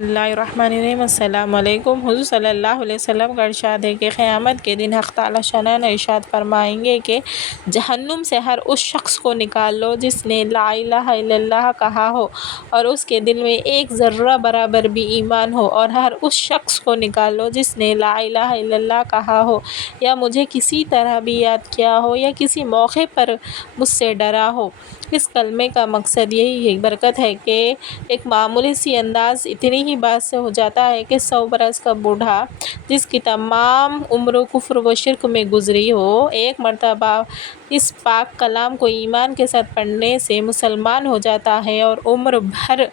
Bismillahirrahmanirrahim. السلام علیکم۔ حضور صلی اللہ علیہ وسلم کا ارشاد ہے کہ قیامت کے دن حق تعالیٰ شانہ ارشاد فرمائیں گے کہ جہنم سے ہر اس شخص کو نکال لو جس نے لا الہ الا اللہ کہا ہو اور اس کے دل میں ایک ذرہ برابر بھی ایمان ہو، اور ہر اس شخص کو نکال لو جس نے لا الہ الا اللہ کہا ہو یا مجھے کسی طرح بھی یاد کیا ہو یا کسی موقع پر مجھ سے ڈرا ہو۔ اس کلمے کا مقصد یہی برکت ہے کہ ایک معمولی سی انداز اتنی ہی بات سے ہو جاتا ہے کہ 100 برس کا بوڑھا جس کی تمام عمر کفر و شرک میں گزری ہو، ایک مرتبہ اس پاک کلام کو ایمان کے ساتھ پڑھنے سے مسلمان ہو جاتا ہے اور عمر بھر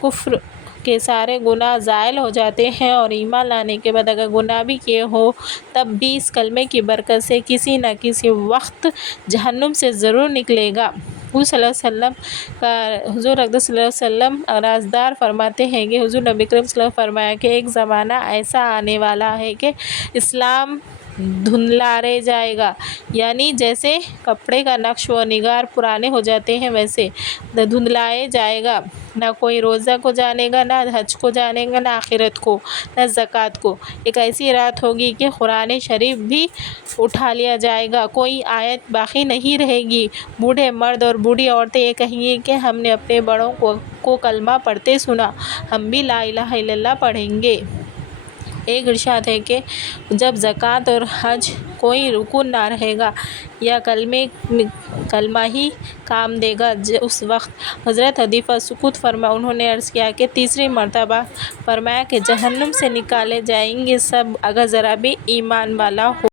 کفر کے سارے گناہ زائل ہو جاتے ہیں، اور ایمان لانے کے بعد اگر گناہ بھی کیے ہو تب بھی اس کلمے کی برکت سے کسی نہ کسی وقت جہنم سے ضرور نکلے گا۔ حضور اقدس صلی اللہ علیہ وسلم رازدار فرماتے ہیں کہ حضور نبی کریم صلی اللہ علیہ وسلم فرمایا کہ ایک زمانہ ایسا آنے والا ہے کہ اسلام دھندلا رہ جائے گا، یعنی جیسے کپڑے کا نقش و نگار پرانے ہو جاتے ہیں ویسے دھندلائے جائے گا۔ نہ کوئی روزہ کو جانے گا، نہ حج کو جانے گا، نہ آخرت کو، نہ زکوٰۃ کو۔ ایک ایسی رات ہوگی کہ قرآن شریف بھی اٹھا لیا جائے گا، کوئی آیت باقی نہیں رہے گی۔ بوڑھے مرد اور بوڑھی عورتیں یہ کہیں گی کہ ہم نے اپنے بڑوں کو کلمہ پڑھتے سنا، ہم بھی لا الہ الا اللہ پڑھیں گے۔ ایک ارشاد ہے کہ جب زکوٰۃ اور حج کوئی رکن نہ رہے گا یا کلمہ ہی کام دے گا، اس وقت حضرت حذیفہ سکوت فرما انہوں نے عرض کیا کہ تیسری مرتبہ فرمایا کہ جہنم سے نکالے جائیں گے سب اگر ذرا بھی ایمان والا ہو۔